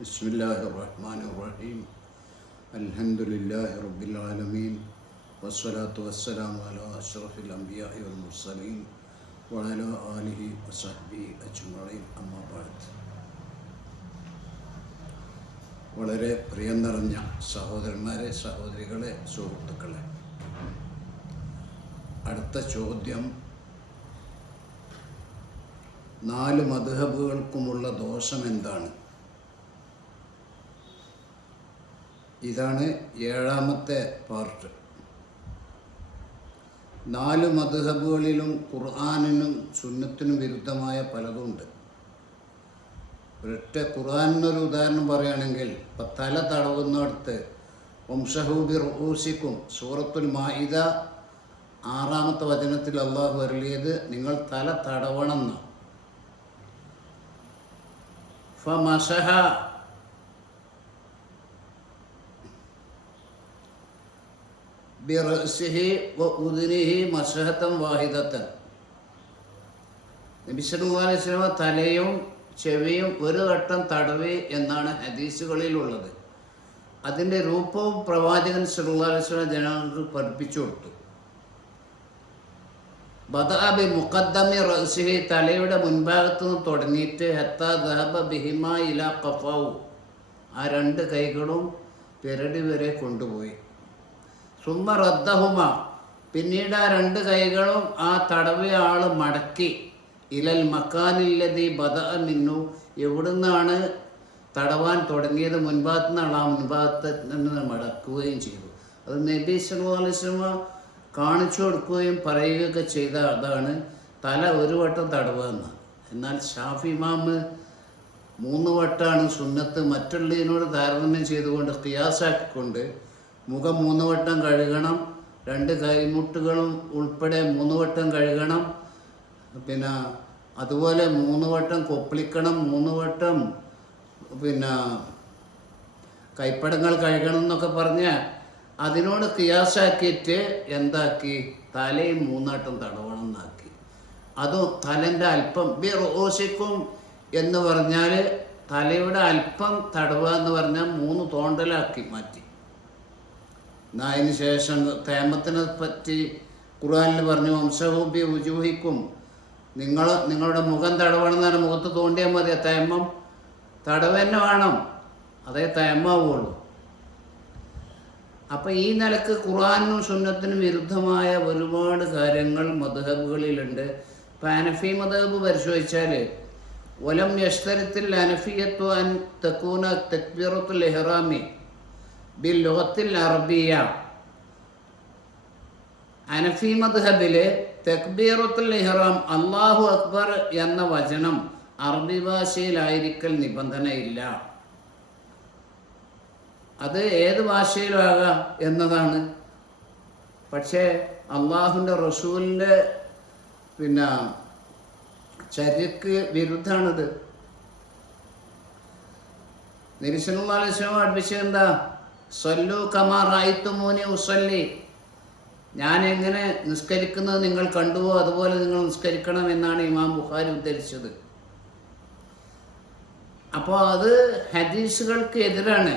بسم الله الرحمن الرحيم الحمد لله رب العالمين والصلاة والسلام على أشرف الأنبياء والمرسلين وعلى آله وصحبه أجمعين أما بعد വളരെ പ്രിയം നിറഞ്ഞ സഹോദരന്മാരെ സഹോദരികളെ സുഹൃത്തുക്കളെ അടുത്ത ചോദ്യം നാല് മധുഹബുകൾക്കുമുള്ള ദോഷം എന്താണ് ഇതാണ് ഏഴാമത്തെ പാർട്ട്. നാല് മധുഹബുകളിലും ഖുർആാനിനും സുന്നത്തിനും വിരുദ്ധമായ പലതുണ്ട്. ഒരൊറ്റ ഖുർആാനിനൊരു ഉദാഹരണം പറയുകയാണെങ്കിൽ തല തടവുന്നിടത്ത് വംശഹൂബി റൂസിക്കും സൂറത്തുൽ മാഹിദ ആറാമത്തെ വചനത്തിൽ അള്ളാഹു അരുളിയത് നിങ്ങൾ തല തടവണമെന്ന് തലയും ചെവിയും ഒരു വട്ടം തടവി എന്നാണ് ഹദീസുകളിലുള്ളത്. അതിന്റെ രൂപവും പ്രവാചകൻ വസല്ലം ജനങ്ങൾക്ക് പഠിപ്പിച്ചു കൊടുത്തു. ബദാബി മുഖദ്ദമി റസിഹി തലയുടെ മുൻഭാഗത്തു നിന്ന് തുടങ്ങിയിട്ട് ഹത്ത ദഹബ ബിഹിമ ഇല കഫാവു ആ രണ്ട് കൈകളും പെരടി വരെ കൊണ്ടുപോയി. സുമ റദ്ദഹുമ. പിന്നീട് ആ രണ്ട് കൈകളും ആ തടവിയ ആൾ മടക്കി. ഇലൽ മക്കാനില്ലതി ബദ നിന്നു എവിടുന്നാണ് തടവാൻ തുടങ്ങിയത്? മുൻഭാഗത്തു നിന്നാണ് ആ മുൻഭാഗത്ത് നിന്ന് മടക്കുകയും ചെയ്തു. അത് നബി സലഹുലിസ്ലമ കാണിച്ചു കൊടുക്കുകയും പറയുകയൊക്കെ ചെയ്ത അതാണ് തല ഒരു വട്ടം തടവുകയെന്ന് എന്നാൽ ഷാഫി ഇമാമ് മൂന്ന് വട്ടാണ് സുന്നത്ത് മറ്റുള്ളതിനോട് താരതമ്യം ചെയ്തുകൊണ്ട് കിയാസാക്കിക്കൊണ്ട് മുഖം മൂന്ന് വട്ടം കഴുകണം രണ്ട് കൈമുട്ടുകളും ഉൾപ്പെടെ മൂന്ന് വട്ടം കഴുകണം. പിന്നെ അതുപോലെ മൂന്ന് വട്ടം കൊപ്പിളിക്കണം മൂന്ന് വട്ടം പിന്നെ കൈപ്പടങ്ങൾ കഴുകണം എന്നൊക്കെ പറഞ്ഞ് അതിനോട് കിയാസാക്കിയിട്ട് എന്താക്കി? തലയും മൂന്നാട്ടം തടവണം എന്നാക്കി. അതും തലന്റെ അല്പം ബി റോസിക്കും എന്ന് പറഞ്ഞാൽ തലയുടെ അല്പം തടവുക എന്ന് പറഞ്ഞാൽ മൂന്ന് തോണ്ടലാക്കി മാറ്റി. അതിന് ശേഷം തേമത്തിനെ പറ്റി ഖുർആനിൽ പറഞ്ഞു വംശഹൂബി ഉജൂഹിക്കും നിങ്ങൾ നിങ്ങളുടെ മുഖം തടവണം പറഞ്ഞാൽ മുഖത്ത് തോണ്ടിയാൽ മതി. തേമ്മം തടവ് തന്നെ വേണം. അതേ തേമ്മാവുള്ളൂ അപ്പം ഈ നിലയ്ക്ക് ഖുർആാനും സുന്നത്തിനും വിരുദ്ധമായ ഒരുപാട് കാര്യങ്ങൾ മധുഹബുകളിലുണ്ട് ഇപ്പം അനഫി മധുഹബ് പരിശോധിച്ചാൽ ഒലം യഷ്തരത്തിൽ അനഫിയത്വ അൻ തക്കൂന തക്ബീറത്തുൽ ഇഹ്റാമി. ബിൽ ലോകത്തിൽ അറബിയ അനഫി മദ്ഹബിൽ തക്ബീറത്തുൽ ഇഹ്റാം അള്ളാഹു അക്ബർ എന്ന വചനം അറബി ഭാഷയിലായിരിക്കൽ നിബന്ധനയില്ല. അത് ഏത് ഭാഷയിലാകാം എന്നതാണ്. പക്ഷേ അള്ളാഹുവിന്റെ റസൂലിന്റെ പിന്നെ ചര്യക്ക് വിരുദ്ധാണിത് നിരിശനുമാലിസ്ലാം പഠിപ്പിച്ചത് എന്താ? സൊല്ലു കമാ റായിത്തുമൂനി ഉസല്ലി. ഞാൻ എങ്ങനെ നിസ്കരിക്കുന്നത് നിങ്ങൾ കണ്ടുവോ? അതുപോലെ നിങ്ങൾ നിസ്കരിക്കണം എന്നാണ് ഇമാം ബുഖാരി ഉദ്ധരിച്ചത്. അപ്പോൾ അത് ഹദീസുകൾക്ക് എതിരാണ്.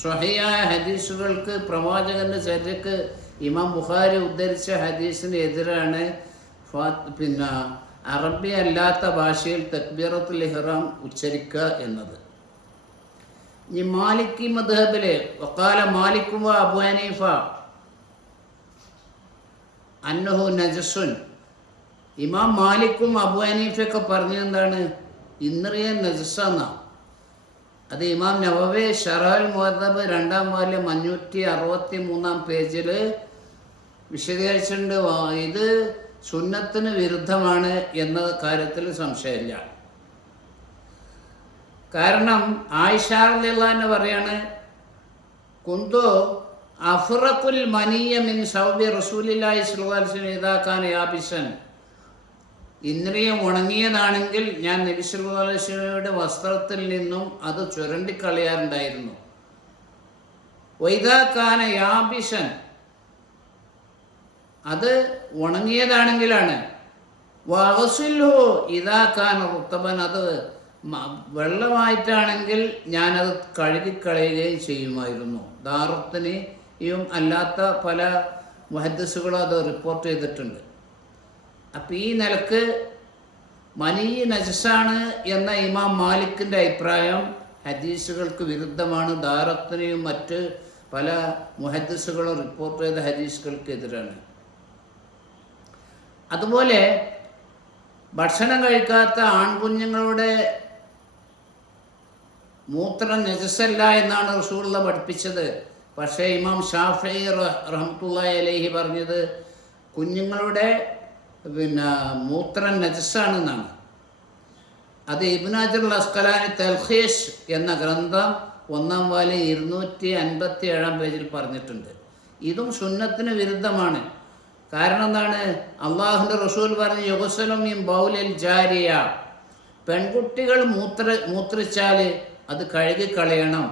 സ്വഹയായ ഹദീസുകൾക്ക് പ്രവാചകന്റെ ചര്യക്ക് ഇമാം ബുഖാരി ഉദ്ധരിച്ച ഹദീസിന് എതിരാണ് പിന്നെ അറബി അല്ലാത്ത ഭാഷയിൽ തക്ബീറത്തുൽ ഇഹ്റാം ഉച്ചരിക്കുക എന്നത്. ഇനി മാലിക്കി മദ്ഹബിൽ ഒക്കാല മാലിക്കും അബു ഹനീഫ. അന്നഹു നജസുൻ. ഇമാം മാലിക്കും അബു ഹനീഫയൊക്കെ പറഞ്ഞെന്താണ് ഇന്ദ്രിയ നജസാന്ന. അത് ഇമാം നവവി ഷറഹൽ മുഹദബ് രണ്ടാം വാല്യം അഞ്ഞൂറ്റി അറുപത്തി മൂന്നാം പേജിൽ വിശദീകരിച്ചിട്ടുണ്ട് ഇത് സുന്നത്തിന് വിരുദ്ധമാണ് എന്ന കാര്യത്തിൽ സംശയമില്ല. കാരണം ആയിഷാറിലെന്ന് പറയാണ് കുന്തോ അഫ്റഖുൽ മനീയ മിൻ സൗബി റസൂലില്ലായി സ്വല്ലല്ലാഹു ഇതാക്കാൻ യാപിസൻ ഇന്ദ്രിയം ഉണങ്ങിയതാണെങ്കിൽ ഞാൻ നബിസ്വല്ലാസ്ലയുടെ വസ്ത്രത്തിൽ നിന്നും അത് ചുരണ്ടിക്കളയാറുണ്ടായിരുന്നു. വൈദാക്കാന യാബിസൻ. അത് ഉണങ്ങിയതാണെങ്കിലാണ്. വഹസുൽഹു ഇതാക്കാൻ ഉത്തമൻ അത് വെള്ളമായിട്ടാണെങ്കിൽ ഞാനത് കഴുകിക്കളയുകയും ചെയ്യുമായിരുന്നു. ദാറത്തിനെയും അല്ലാത്ത പല മുഹദ്സുകളും അത് റിപ്പോർട്ട് ചെയ്തിട്ടുണ്ട്. അപ്പം ഈ നിലയ്ക്ക് മനി നജസാണ് എന്ന ഇമാം മാലിക്കിന്റെ അഭിപ്രായം ഹദീസുകൾക്ക് വിരുദ്ധമാണ്. ദാറത്തിനെയും മറ്റ് പല മുഹദ്സുകളും റിപ്പോർട്ട് ചെയ്ത ഹദീസുകൾക്ക് എതിരാണ് അതുപോലെ ഭക്ഷണം കഴിക്കാത്ത ആൺകുഞ്ഞുങ്ങളുടെ മൂത്രം നജസല്ല എന്നാണ് റസൂള്ള പഠിപ്പിച്ചത്. പക്ഷേ ഇമാം ഷാഫി റഹ്മത്തുള്ള അലൈഹി പറഞ്ഞത് കുഞ്ഞുങ്ങളുടെ പിന്നെ മൂത്രം നജസ്സാണെന്നാണ് അത് ഇബ്നാജുൽ അസ്കലാനി തൽഖീഷ് എന്ന ഗ്രന്ഥം ഒന്നാം വാലി ഇരുന്നൂറ്റി അൻപത്തി ഏഴാം പേജിൽ പറഞ്ഞിട്ടുണ്ട്. ഇതും സുന്നത്തിന് വിരുദ്ധമാണ്. കാരണം എന്താണ്? അള്ളാഹുന്റെ റസൂൽ പറഞ്ഞ യുഗസലും ബൗലിൽ ജാരിയ. പെൺകുട്ടികൾ മൂത്ര മൂത്രിച്ചാൽ അത് കഴുകിക്കളയണം.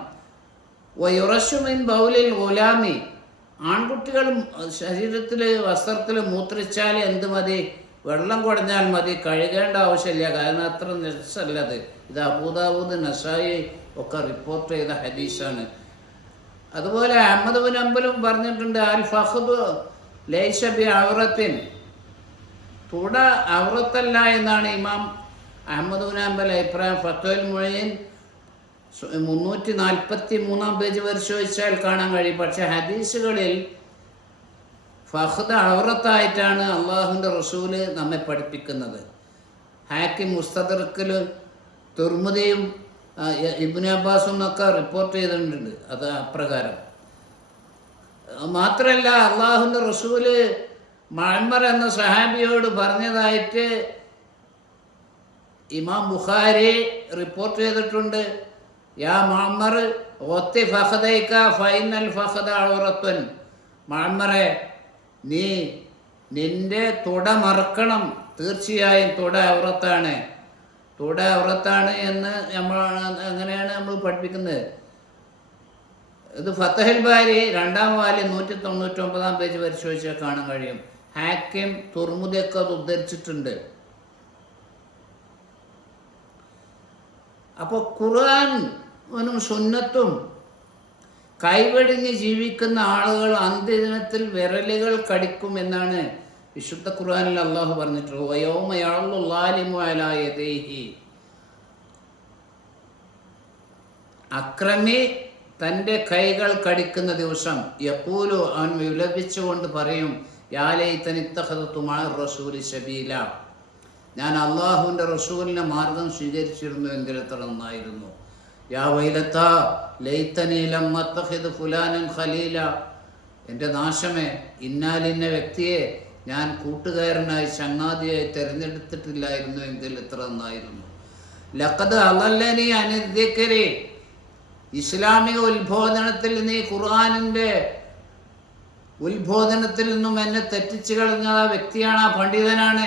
വയുറശുമിൻ ബൗലിൽ ഗുലാമി. ആൺകുട്ടികൾ ശരീരത്തിൽ വസ്ത്രത്തിൽ മൂത്രിച്ചാൽ എന്ത് മതി? വെള്ളം കുടഞ്ഞാൽ മതി. കഴുകേണ്ട ആവശ്യമില്ല. കാരണം അത്ര നെസ്സല്ലത് ഇത് അബൂദാബൂദ് നസായി ഒക്കെ റിപ്പോർട്ട് ചെയ്ത ഹദീസാണ്. അതുപോലെ അഹമ്മദ് അമ്പലും പറഞ്ഞിട്ടുണ്ട് അൽ ഫഹദ് ലേശബി അവറത്തിൻ തുട അവറത്തല്ല എന്നാണ് ഇമാം അഹമ്മദ് അമ്പൽ അഭിപ്രായം. ഫത്തോൽ മൊഴീൻ മുന്നൂറ്റി നാൽപ്പത്തി മൂന്നാം പേജ് പരിശോധിച്ചാൽ കാണാൻ കഴിയും. പക്ഷെ ഹദീസുകളിൽ ഫഹദ് ഔറത്തായിട്ടാണ് അള്ളാഹുവിന്റെ റസൂൽ നമ്മെ പഠിപ്പിക്കുന്നത്. ഹാക്കി മുസ്തദർക്കിൽ തുർമുദയും ഇബിന് അബ്ബാസും ഒക്കെ റിപ്പോർട്ട് ചെയ്തിട്ടുണ്ട്. അത് അപ്രകാരം. മാത്രമല്ല അള്ളാഹുവിന്റെ റസൂൽ മഴമർ എന്ന സഹാബിയോട് പറഞ്ഞതായിട്ട് ഇമാം ബുഖാരി റിപ്പോർട്ട് ചെയ്തിട്ടുണ്ട്. യാ ഫൈനൽ നീ നിന്റെ തുട മറക്കണം. തീർച്ചയായും തുട ഔറത്താണ് തുട ഔറത്താണ് എന്ന് നമ്മൾ അങ്ങനെയാണ് നമ്മൾ പഠിപ്പിക്കുന്നത്? ഇത് ഫത്തഹൽ ബാരി രണ്ടാം വാലി നൂറ്റി തൊണ്ണൂറ്റി ഒമ്പതാം പേജ് പരിശോധിച്ചാൽ കാണാൻ കഴിയും. ഹാക്കിം തുർമുദയൊക്കെ അത് ഉദ്ധരിച്ചിട്ടുണ്ട്. അപ്പോൾ ഖുർആനും സുന്നത്തും. കൈവെടിഞ്ഞ് ജീവിക്കുന്ന ആളുകൾ അന്ത്യദിനത്തിൽ വിരലുകൾ കടിക്കും എന്നാണ് വിശുദ്ധ ഖുർആനിൽ അള്ളാഹു പറഞ്ഞിട്ടുള്ളത്. വയോമയാളുല്ലാലിമുഅലായതേഹി അക്രമി തന്റെ കൈകൾ കടിക്കുന്ന ദിവസം എപ്പോലും അവൻ വിലപിച്ചുകൊണ്ട് പറയും യാലൈത്തനിത്തഹത്തുമായ റസൂലി ഷബീല ഞാൻ അള്ളാഹുവിന്റെ റസൂലിന്റെ മാർഗം സ്വീകരിച്ചിരുന്നു എങ്കിൽ എത്ര നന്നായിരുന്നു. യാ ഫുലാനൻ ഖലീല. എന്റെ നാശമേ ഇന്നാലിന്ന വ്യക്തിയെ ഞാൻ കൂട്ടുകാരനായി ചങ്ങാതിയായി തിരഞ്ഞെടുത്തിട്ടില്ലായിരുന്നു എങ്കിൽ എത്ര നന്നായിരുന്നു. ലക്കത് അനിദ്യക്കരെ ഇസ്ലാമിക ഉത്ബോധനത്തിൽ നീ ഖുർആാനിന്റെ ഉത്ബോധനത്തിൽ നിന്നും എന്നെ തെറ്റിച്ചു കളഞ്ഞ ആ വ്യക്തിയാണ് ആ പണ്ഡിതനാണ്.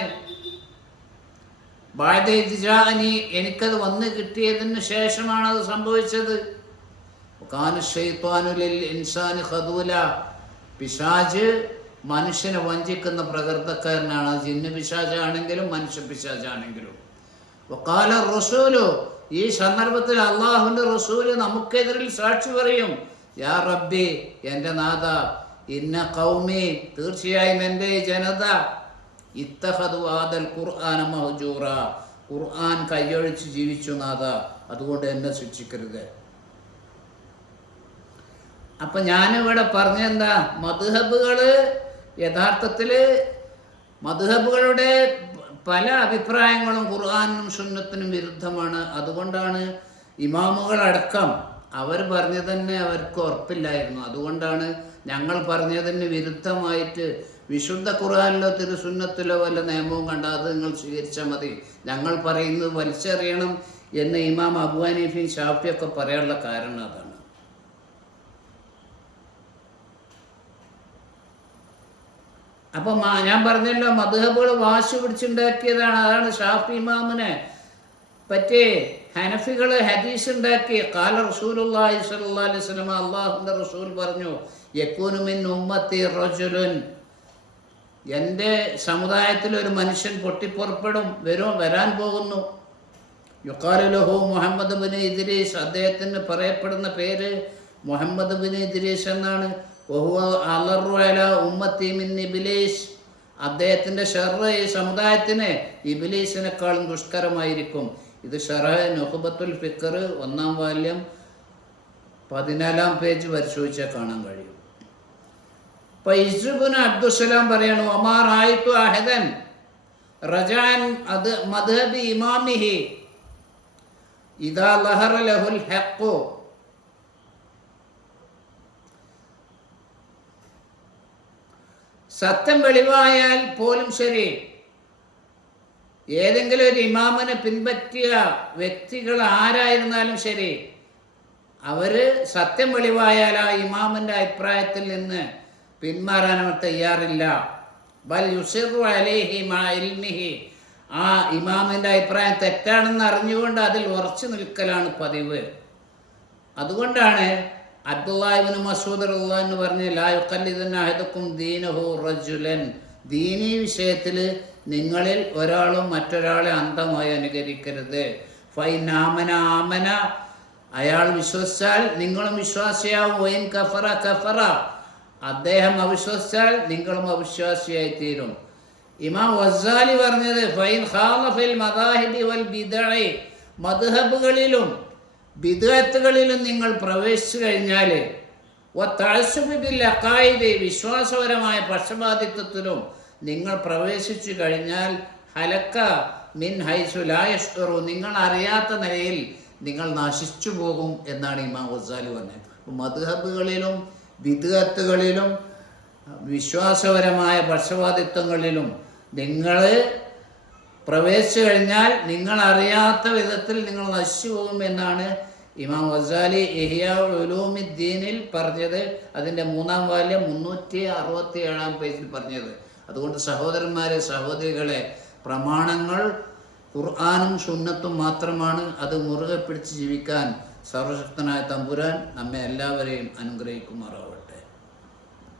ബാധനി എനിക്കത് വന്ന് കിട്ടിയതിന് ശേഷമാണ് അത് സംഭവിച്ചത് ഇൻസാന് ഖദൂല. പിശാജ് മനുഷ്യനെ വഞ്ചിക്കുന്ന പ്രകൃതക്കാരനാണ്. അത് ജിന്ന് പിശാജാണെങ്കിലും മനുഷ്യ പിശാജാണെങ്കിലും വക്കാല റസൂലു ഈ സന്ദർഭത്തിൽ അള്ളാഹുവിന്റെ റസൂൽ നമുക്കെതിരിൽ സാക്ഷി പറയും. യാ റബ്ബി എന്റെ നാഥ ഇന്ന കൗമി തീർച്ചയായും എന്റെ ജനത. ഇത്തഹദു ആദൽ ഖുർആന മഹജൂറ. ഖുർആൻ കൈയൊഴിച്ച് ജീവിച്ചു നാഥ. അതുകൊണ്ട് എന്നെ ശിക്ഷിക്കരുത്. അപ്പൊ ഞാനിവിടെ പറഞ്ഞെന്താ? മധുഹബുകൾ യഥാർത്ഥത്തിൽ മധുഹബുകളുടെ പല അഭിപ്രായങ്ങളും ഖുർആാനും സുന്നത്തിനും വിരുദ്ധമാണ്. അതുകൊണ്ടാണ് ഇമാമുകളടക്കം അവർ പറഞ്ഞു തന്നെ അവർക്ക് ഉറപ്പില്ലായിരുന്നു. അതുകൊണ്ടാണ് ഞങ്ങൾ പറഞ്ഞതിന് വിരുദ്ധമായിട്ട് വിശുദ്ധ ഖുർആാനിലോ തിരുസുന്നത്തിലോ വല്ല നിയമവും കണ്ടാൽ അത് നിങ്ങൾ സ്വീകരിച്ചാൽ മതി. ഞങ്ങൾ പറയുന്നത് വലിച്ചെറിയണം എന്ന് ഇമാം അബു ഹനീഫിൻ ഷാഫിയൊക്കെ പറയാനുള്ള കാരണം അതാണ്. അപ്പൊ ഞാൻ പറഞ്ഞല്ലോ മധുഹബുകൾ വാശി പിടിച്ചുണ്ടാക്കിയതാണ്. അതാണ് ഷാഫി ഇമാമിനെ പറ്റി ഹനഫികൾ ഹദീസ് ഉണ്ടാക്കി. കാല റസൂലുള്ളാഹി സ്വല്ലല്ലാഹി അലൈഹി വസല്ലം റസൂൽ പറഞ്ഞു യക്കൂനുമിൻ ഉമ്മത്തി റജുലുൻ എന്റെ സമുദായത്തിൽ ഒരു മനുഷ്യൻ പൊട്ടിപ്പുറപ്പെടും വരും വരാൻ പോകുന്നു. യുക്കാലുലഹു മുഹമ്മദ് ബിൻ ഇദ്രീസ് അദ്ദേഹത്തിന് പറയപ്പെടുന്ന പേര് മുഹമ്മദ് ബിൻ ഇദ്രീസ് എന്നാണ്. ഉമ്മത്തി മിൻ ഇബ്ലീസ്. അദ്ദേഹത്തിന്റെ ഷെറ് ഈ സമുദായത്തിന് ഇബിലീസിനേക്കാളും ദുഷ്കരമായിരിക്കും. ഇത് ഷറഹ നുഹബത്തുൽ ഫിക്കർ ഒന്നാം വാല്യം പതിനാലാം പേജ് പരിശോധിച്ചാൽ കാണാൻ കഴിയും. ഇപ്പൊ ഇസുബുൻ അബ്ദുസലാം പറയണു ഒമാർ ആയിത്തു അഹദൻ? റജാൻ അത് മദ്ഹബി ഇമാമിഹി. ഇദാ ലഹറ ലഹുൽ ഹഖു. സത്യം വെളിവായാൽ പോലും ശരി. ഏതെങ്കിലും ഒരു ഇമാമിനെ പിൻപറ്റിയ വ്യക്തികൾ ആരായിരുന്നാലും ശരി. അവർ സത്യം വെളിവായാൽ ആ ഇമാമിന്റെ അഭിപ്രായത്തിൽ നിന്ന് പിന്മാറാൻ അവർ തയ്യാറില്ല. ബൽ യുസിറു അലൈഹി മാ ആ ഇമാമിന്റെ അഭിപ്രായം തെറ്റാണെന്ന് അറിഞ്ഞുകൊണ്ട് അതിൽ ഉറച്ചു നിൽക്കലാണ് പതിവ്. അതുകൊണ്ടാണ് അബ്ദുല്ലാഹിബിന് മസൂദ് റഹ്ലാൻ എന്ന് പറഞ്ഞ് ലായുക്കല്ലിദും ദീനഹു റജുലൻ. ദീനി വിഷയത്തിൽ നിങ്ങളിൽ ഒരാളും മറ്റൊരാളെ അന്ധമായി അനുകരിക്കരുത്. ഫൈൻ ആമന ആമന. അയാൾ വിശ്വസിച്ചാൽ നിങ്ങളും വിശ്വാസിയാവും. കഫറ കഫറ. അദ്ദേഹം അവിശ്വസിച്ചാൽ നിങ്ങളും അവിശ്വാസിയായി തീരും ഇമാം വസാലി പറഞ്ഞത് ഫൈൻ ഖാലഫിൽ മദാഹിബി വൽ മദ്ഹബുകളിലും ബിദഅത്തുകളിലും നിങ്ങൾ പ്രവേശിച്ചു കഴിഞ്ഞാൽ ബിൽ അഖായിദി വിശ്വാസപരമായ പക്ഷപാതിത്വത്തിലും നിങ്ങൾ പ്രവേശിച്ചു കഴിഞ്ഞാൽ ഹലക്ക മിൻ ഹൈസു ലായഷ്കറു നിങ്ങൾ അറിയാത്ത നിലയിൽ നിങ്ങൾ നശിച്ചു പോകും എന്നാണ് ഇമാം വസാലി പറഞ്ഞത്. മദ്ഹബുകളിലും വിദഗത്തുകളിലും വിശ്വാസപരമായ പക്ഷപാതിത്വങ്ങളിലും നിങ്ങൾ പ്രവേശിച്ചു കഴിഞ്ഞാൽ നിങ്ങൾ അറിയാത്ത വിധത്തിൽ നിങ്ങൾ നശിച്ചു പോകും എന്നാണ് ഇമാം വസാലി ഇഹിയാ ഉലൂമിദ്ദീനിൽ പറഞ്ഞത്. അതിന്റെ മൂന്നാം വാല്യം മുന്നൂറ്റി അറുപത്തി ഏഴാം പേജിൽ പറഞ്ഞത്. അതുകൊണ്ട് സഹോദരന്മാരെ സഹോദരികളെ പ്രമാണങ്ങൾ ഖുർആാനും സുന്നത്തും മാത്രമാണ് അത് മുറുകെ പിടിച്ച് ജീവിക്കാൻ സർവശക്തനായ തമ്പുരാൻ നമ്മെ എല്ലാവരെയും അനുഗ്രഹിക്കുമാറാവട്ടെ.